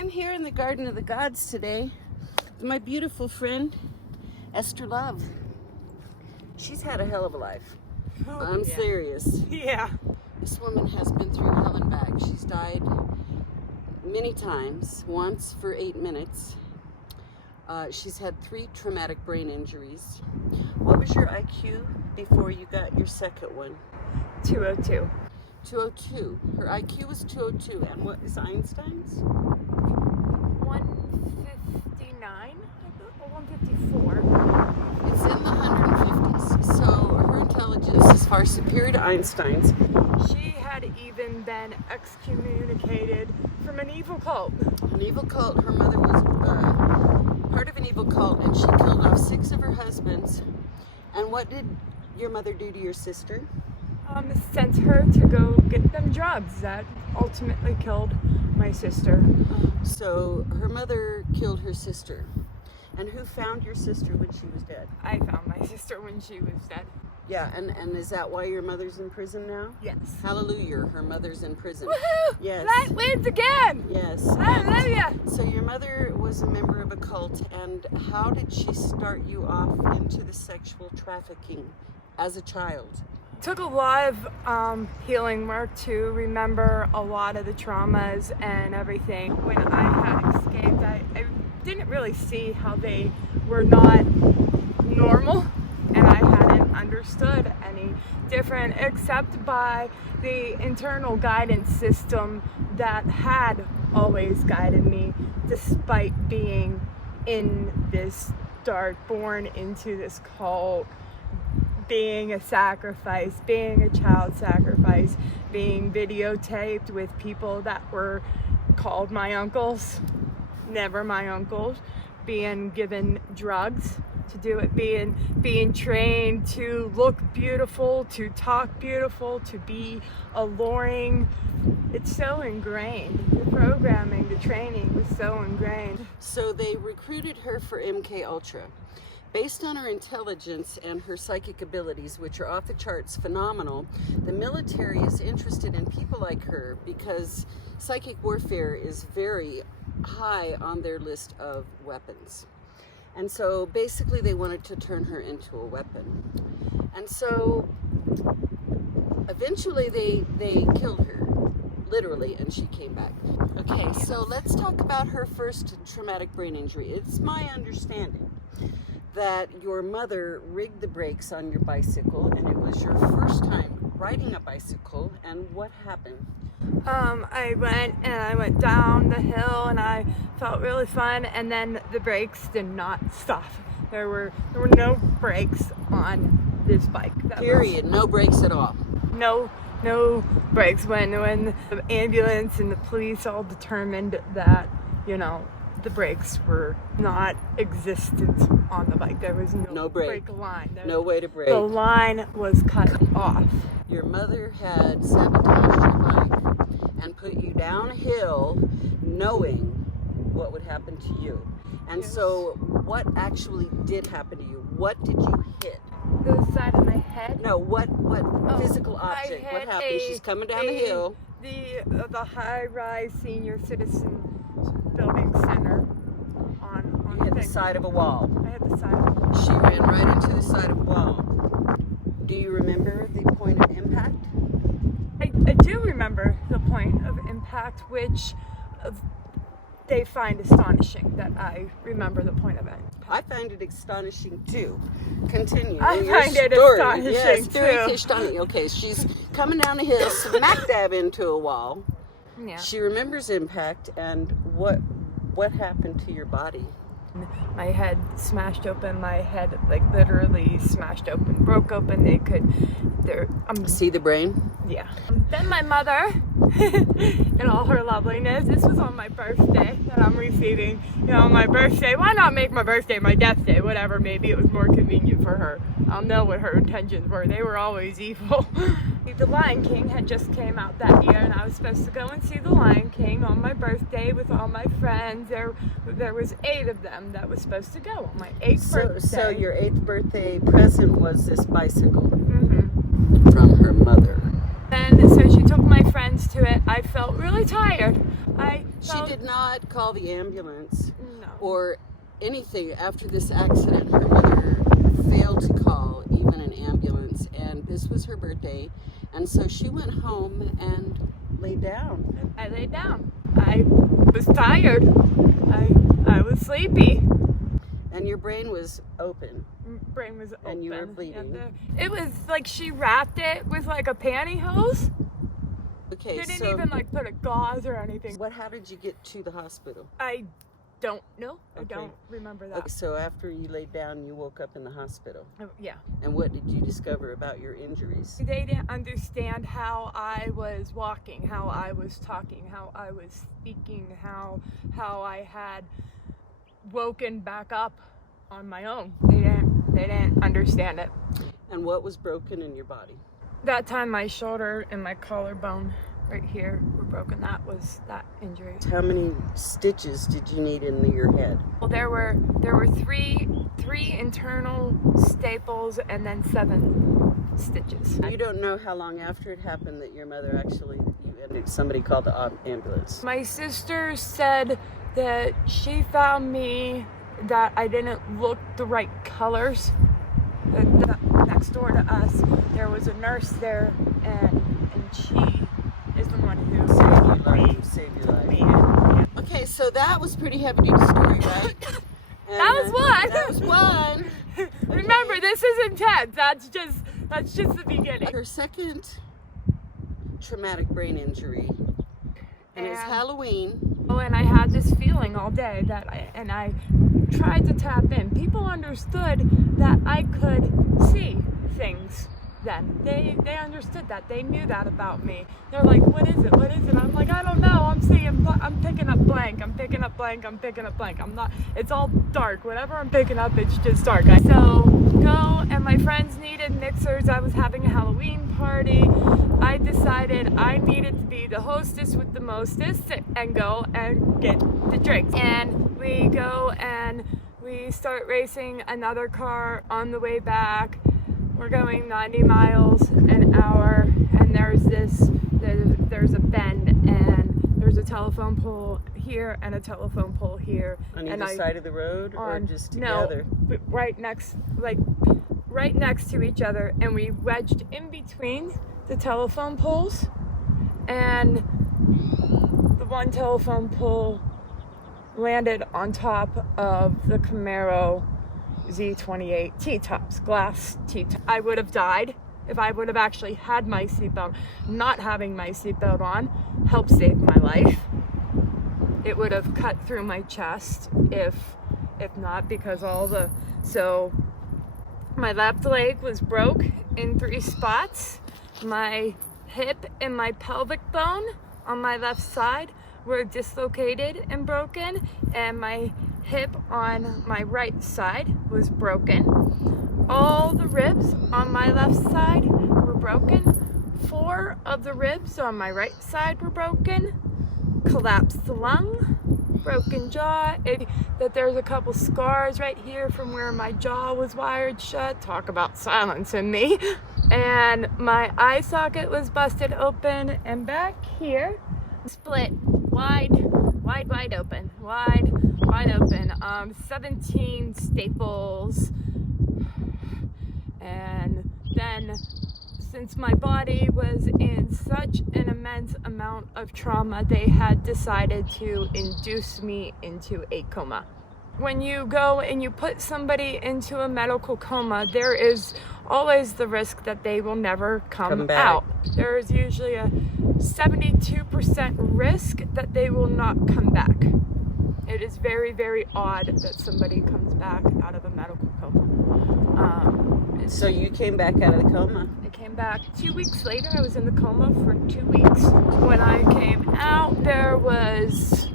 I'm here in the Garden of the Gods today with my beautiful friend, Ester Love. She's had a hell of a life. Oh, I'm serious. Yeah. This woman has been through hell and back. She's died many times, once for 8 minutes. She's had 3 traumatic brain injuries. What was your IQ before you got your second one? 202. 202. Her IQ was 202. And what is Einstein's? 159, or 154. It's in the 150s. So her intelligence is far superior to Einstein's. She had even been excommunicated from an evil cult. An evil cult. Her mother was part of an evil cult, and she killed off 6 of her husbands. And what did your mother do to your sister? Sent her to go get them drugs that ultimately killed my sister. So her mother killed her sister. And who found your sister when she was dead? I found my sister when she was dead. Yeah, and is that why your mother's in prison now? Yes. Hallelujah, her mother's in prison. Woohoo! Yes. Light wins again! Yes. Hallelujah! So your mother was a member of a cult, and how did she start you off into the sexual trafficking as a child? Took a lot of healing work to remember a lot of the traumas and everything. When I had escaped, I didn't really see how they were not normal, and I hadn't understood any different except by the internal guidance system that had always guided me despite being in this dark, born into this cult, being a sacrifice, being a child sacrifice, being videotaped with people that were called my uncles, never my uncles, being given drugs to do it, being trained to look beautiful, to talk beautiful, to be alluring. It's so ingrained. The programming, the training was so ingrained. So they recruited her for MK Ultra. Based on her intelligence and her psychic abilities, which are off the charts phenomenal, the military is interested in people like her because psychic warfare is very high on their list of weapons. And so basically they wanted to turn her into a weapon. And so eventually they killed her, literally, and she came back. Okay, so let's talk about her first traumatic brain injury. It's my understanding that your mother rigged the brakes on your bicycle, and it was your first time riding a bicycle. And what happened? I went down the hill, and I felt really fun, and then the brakes did not stop. There were no brakes on this bike. Period. No brakes at all. No brakes. When the ambulance and the police all determined that, the brakes were not existent on the bike. There was no brake line. No way to brake. The line was cut off. Your mother had sabotaged your bike and put you down a hill knowing what would happen to you. And Yes. so what actually did happen to you? What did you hit? The side of my head? No, what physical object? What happened? She's coming down the hill. The high-rise senior citizen building center on You hit the side of a wall. I hit the side of a wall. She ran right into the side of a wall. Do you remember the point of impact? I do remember the point of impact, which they find astonishing that I remember the point of it. I find it astonishing too. Continue. I your find it story. astonishing yes, very too. astonishing. Okay, she's coming down the hill, smack dab into a wall. Yeah. She remembers impact, and what happened to your body? My head smashed open. My head, literally smashed open, broke open. See the brain? Yeah. Then my mother, in all her loveliness, this was on my birthday that I'm receiving. My birthday. Why not make my birthday my death day? Whatever. Maybe it was more convenient for her. I'll know what her intentions were. They were always evil. The Lion King had just came out that year, and I was supposed to go and see The Lion King on my birthday with all my friends. There was 8 of them that was supposed to go on my 8th birthday. So your 8th birthday present was this bicycle Mm-hmm. from her mother. And so she took my friends to it, I felt really tired. She did not call the ambulance No. or anything after this accident. Her mother failed to call even an ambulance, and this was her birthday, and so she went home and laid down. I laid down. I was tired. I was sleepy. And your brain was open. Brain was open. And you were bleeding. It was like she wrapped it with like a pantyhose. Okay, They didn't so even like put a gauze or anything. how did you get to the hospital? I don't know. I Okay. don't remember that. Okay, so after you laid down, you woke up in the hospital. Yeah. And what did you discover about your injuries? They didn't understand how I was walking, how I was talking, how I was speaking, how I had woken back up on my own. They didn't understand it. And what was broken in your body? That time my shoulder and my collarbone right here were broken. That was that injury. How many stitches did you need in your head? Well, there were three internal staples and then 7 stitches. You don't know how long after it happened that your mother somebody called the ambulance. My sister said that she found me that I didn't look the right colors. That next door to us, there was a nurse there, and she is the one who saved your life. me. Yeah. Okay, so that was pretty heavy duty story, right? And, That was one. That was one. Remember, this is intense. That's just the beginning. Her second traumatic brain injury, and it's Halloween. Oh, and I had this feeling all day that I tried to tap in. People understood that I could see things then. They understood that. They knew that about me. They're like, what is it? What is it? I'm like, I don't know. I'm picking up blank. I'm picking up blank. I'm picking up blank. I'm not, it's all dark. Whatever I'm picking up, it's just dark. So go, and my friends needed mixers. I was having a Halloween party. I decided I needed to be the hostess with the mostest and go and get the drinks. And we go and we start racing another car on the way back. We're going 90 miles an hour, and there's a bend, and there's a telephone pole here and a telephone pole here. On either side of the road, or just together? No, right next to each other, and we wedged in between the telephone poles, and the one telephone pole landed on top of the Camaro Z28 T-tops, glass T-tops. I would have died if I would have actually had my seatbelt. Not having my seatbelt on helped save my life. It would have cut through my chest if not, because so my left leg was broke in 3 spots. My hip and my pelvic bone on my left side were dislocated and broken, and my hip on my right side was broken. All the ribs on my left side were broken. 4 of the ribs on my right side were broken. Collapsed lung, broken jaw. That there's a couple scars right here from where my jaw was wired shut. Talk about silencing me. And my eye socket was busted open, and back here, split wide open. 17 staples. And then, since my body was in such an immense amount of trauma, they had decided to induce me into a coma. When you go and you put somebody into a medical coma, there is always the risk that they will never come back. out. There is usually a 72% risk that they will not come back. It is very, very odd that somebody comes back out of a medical coma. So you came back out of the coma? I came back 2 weeks later. I was in the coma for 2 weeks. When I came out, there was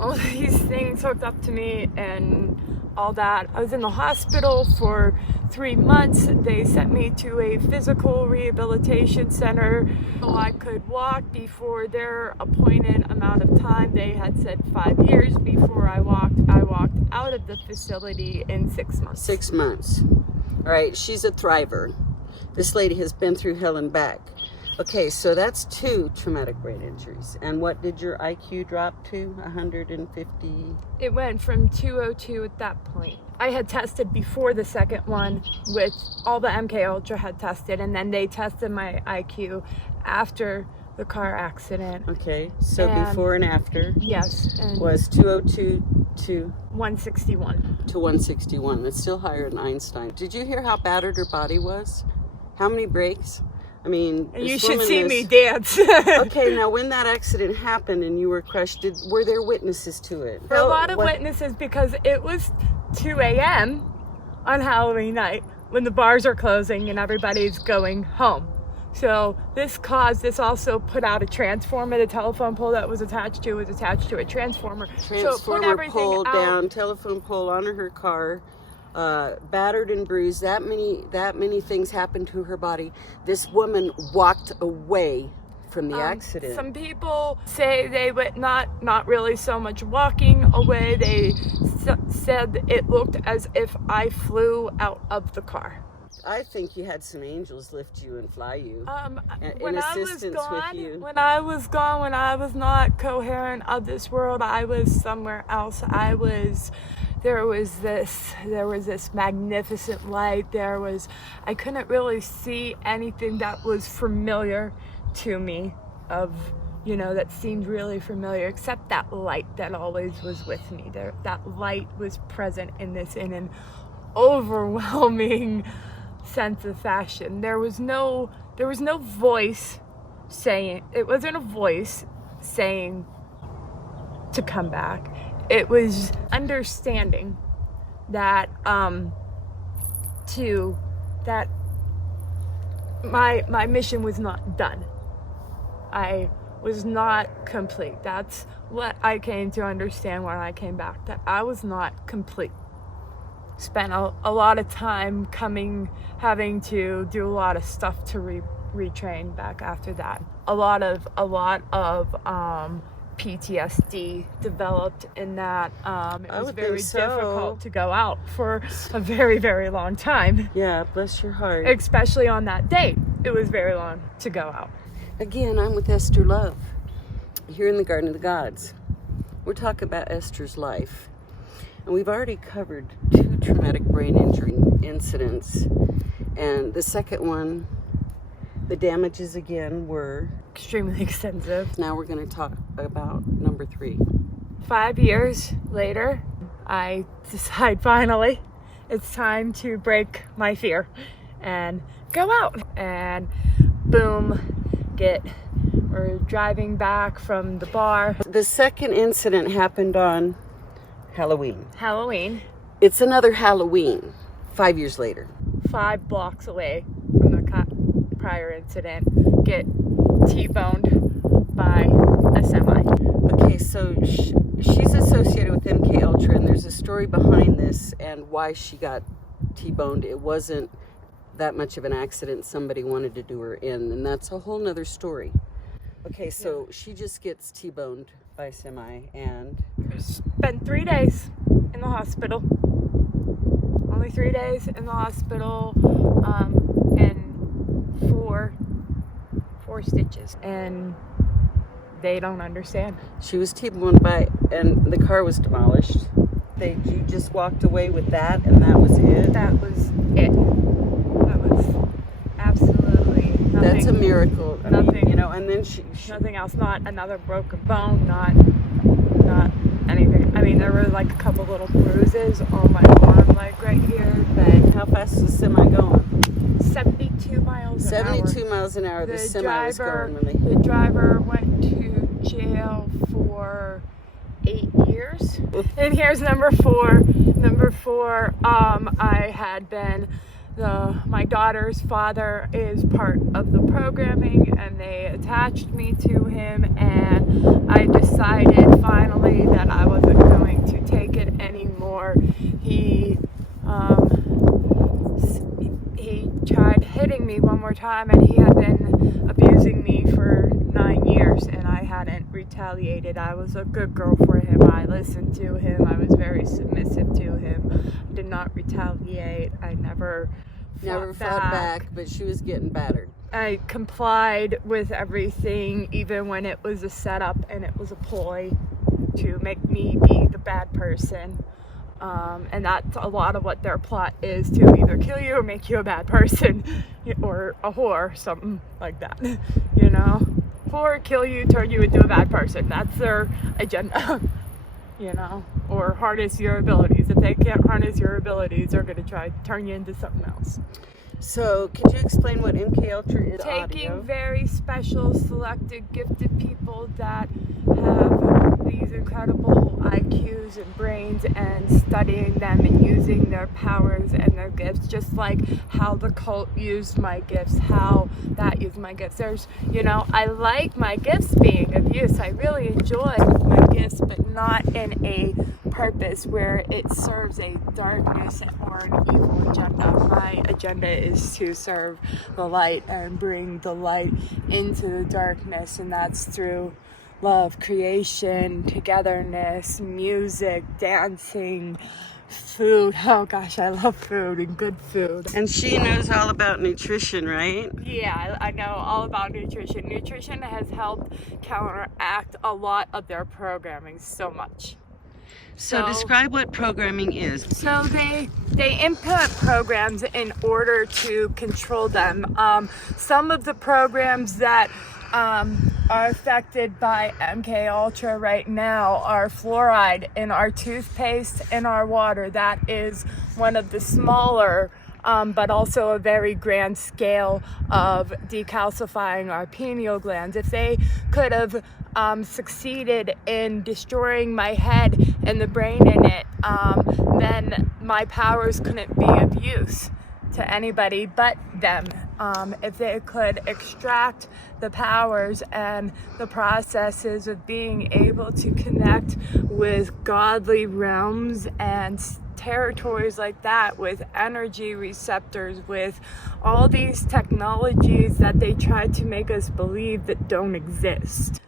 all these things hooked up to me and all that. I was in the hospital for 3 months. They sent me to a physical rehabilitation center so I could walk before their appointed amount of time. They had said 5 years before I walked. I walked out of the facility in 6 months. 6 months. All right, she's a thriver. This lady has been through hell and back. Okay, so that's 2 traumatic brain injuries. And what did your IQ drop to? 150? It went from 202 at that point. I had tested before the second one with all the MK Ultra had tested, and then they tested my IQ after the car accident. Okay, so And- before and after Yes, and was 202 to 161. 161. That's still higher than Einstein. Did you hear how battered her body was? How many breaks? I mean, And you this should woman see was- me dance. Okay, now when that accident happened and you were crushed, were there witnesses to it? For a lot of witnesses, because it was 2 a.m. on Halloween night when the bars are closing and everybody's going home. So this also put out a transformer. The telephone pole that was attached to a transformer. So it put Transformer everything pole out. down, telephone pole onto her car, battered and bruised. That many things happened to her body. This woman walked away from the accident. Some people say they went not really so much walking away. They said it looked as if I flew out of the car. I think you had some angels lift you and fly you. When in I was assistance gone, with you. when I was gone, when I was not coherent of this world, I was somewhere else. There was this magnificent light. I couldn't really see anything that was familiar to me that seemed really familiar, except that light that always was with me. That light was present in an overwhelming sense of fashion. There was no voice saying, it wasn't a voice saying to come back. It was understanding that my mission was not done. I was not complete. That's what I came to understand when I came back, that I was not complete. Spent a lot of time having to do a lot of stuff to retrain back after that. A lot of PTSD developed in that. It was very difficult to go out for a very, very long time. Yeah, bless your heart. Especially on that date. It was very long to go out. Again, I'm with Ester Love, here in the Garden of the Gods. We're talking about Esther's life. And we've already covered 2 traumatic brain injury incidents. And the second one, the damages again were Extremely extensive. Now we're going to talk about number 3. 5 years later, I decide finally it's time to break my fear and go out. And boom, we're driving back from the bar. The second incident happened on Halloween. It's another Halloween, 5 years later. 5 blocks away from the prior incident, get T-boned by a semi. Okay, so she's associated with MK Ultra, and there's a story behind this and why she got T-boned. It wasn't that much of an accident. Somebody wanted to do her in, and that's a whole nother story. Okay, so she just gets T-boned by a semi, and spent 3 days in the hospital. Only 3 days in the hospital, and four stitches, and they don't understand. She was T-boned and the car was demolished. You just walked away with that, and that was it? That was it. That was absolutely nothing. That's a miracle. I Nothing. mean, and then she nothing else. Not another broken bone. Not anything. I mean, there were like a couple little bruises on my arm, like right here. Bang. How fast is the semi going? 72 miles an hour. 72 miles an hour. The semi was going when they... The driver went to jail for 8 years. And here's number 4. Number 4, I had been my daughter's father is part of the programming, and they attached me to him, and I decided finally that I wasn't going to take it anymore. He tried hitting me one more time, and he had been abusing me for 9 years, and I hadn't retaliated. I was a good girl for him. I listened to him. I was very submissive to him. I did not retaliate. I never fought fought back, but she was getting battered. I complied with everything, even when it was a setup and it was a ploy to make me be the bad person. And that's a lot of what their plot is, to either kill you or make you a bad person, or a whore, something like that, you know? Whore, kill you, turn you into a bad person. That's their agenda, you know? Or harness your abilities. If they can't harness your abilities, they're going to try to turn you into something else. So, could you explain what MK Ultra is? Taking very special, selected, gifted people that have these incredible IQs and brains, and studying them and using their powers and their gifts, just like how the cult used my gifts, how that used my gifts. There's, you know, I like my gifts being of use. I really enjoy my gifts, but not in a purpose where it serves a darkness or an evil agenda. My agenda is to serve the light and bring the light into the darkness, and that's through love, creation, togetherness, music, dancing, food. Oh gosh, I love food and good food. And she knows all about nutrition, right? Yeah, I know all about nutrition. Nutrition has helped counteract a lot of their programming so much. So describe what programming is. So they input programs in order to control them. Some of the programs that are affected by MK Ultra right now are fluoride in our toothpaste, in our water. That is one of the smaller but also a very grand scale of decalcifying our pineal glands. If they could have succeeded in destroying my head and the brain in it, then my powers couldn't be of use to anybody but them. If they could extract the powers and the processes of being able to connect with godly realms and territories like that, with energy receptors, with all these technologies that they try to make us believe that don't exist.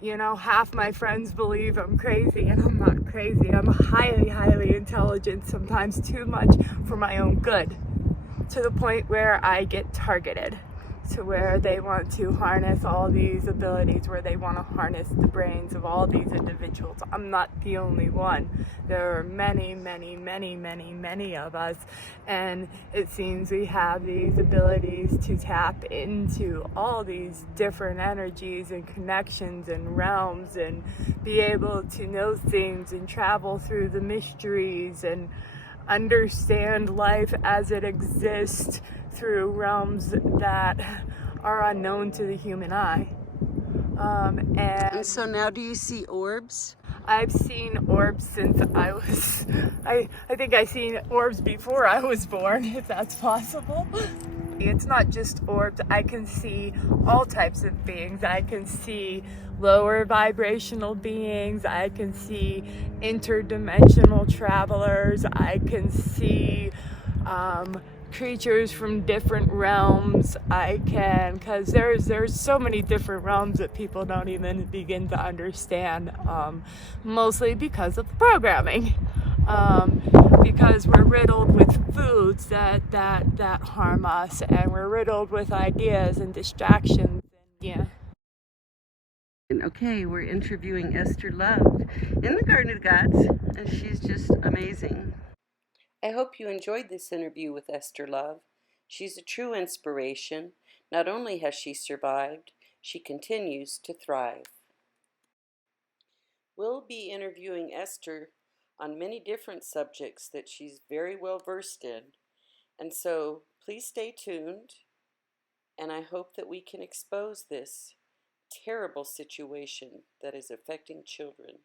You know, half my friends believe I'm crazy, and I'm not crazy. I'm highly, highly intelligent, sometimes too much for my own good, to the point where I get targeted, to where they want to harness all these abilities, where they want to harness the brains of all these individuals. I'm not the only one. There are many, many, many, many, many of us, and it seems we have these abilities to tap into all these different energies and connections and realms, and be able to know things and travel through the mysteries and understand life as it exists through realms that are unknown to the human eye. And so now do you see orbs? I've seen orbs since I think I've seen orbs before I was born, if that's possible. It's not just orbs. I can see all types of beings. I can see lower vibrational beings. I can see interdimensional travelers. I can see creatures from different realms. I can, because there's so many different realms that people don't even begin to understand, mostly because of the programming. Because we're riddled with foods that harm us, and we're riddled with ideas and distractions. Yeah. Okay, we're interviewing Ester Love in the Garden of the Gods, and she's just amazing. I hope you enjoyed this interview with Ester Love. She's a true inspiration. Not only has she survived, she continues to thrive. We'll be interviewing Esther on many different subjects that she's very well versed in, and so please stay tuned, and I hope that we can expose this terrible situation that is affecting children.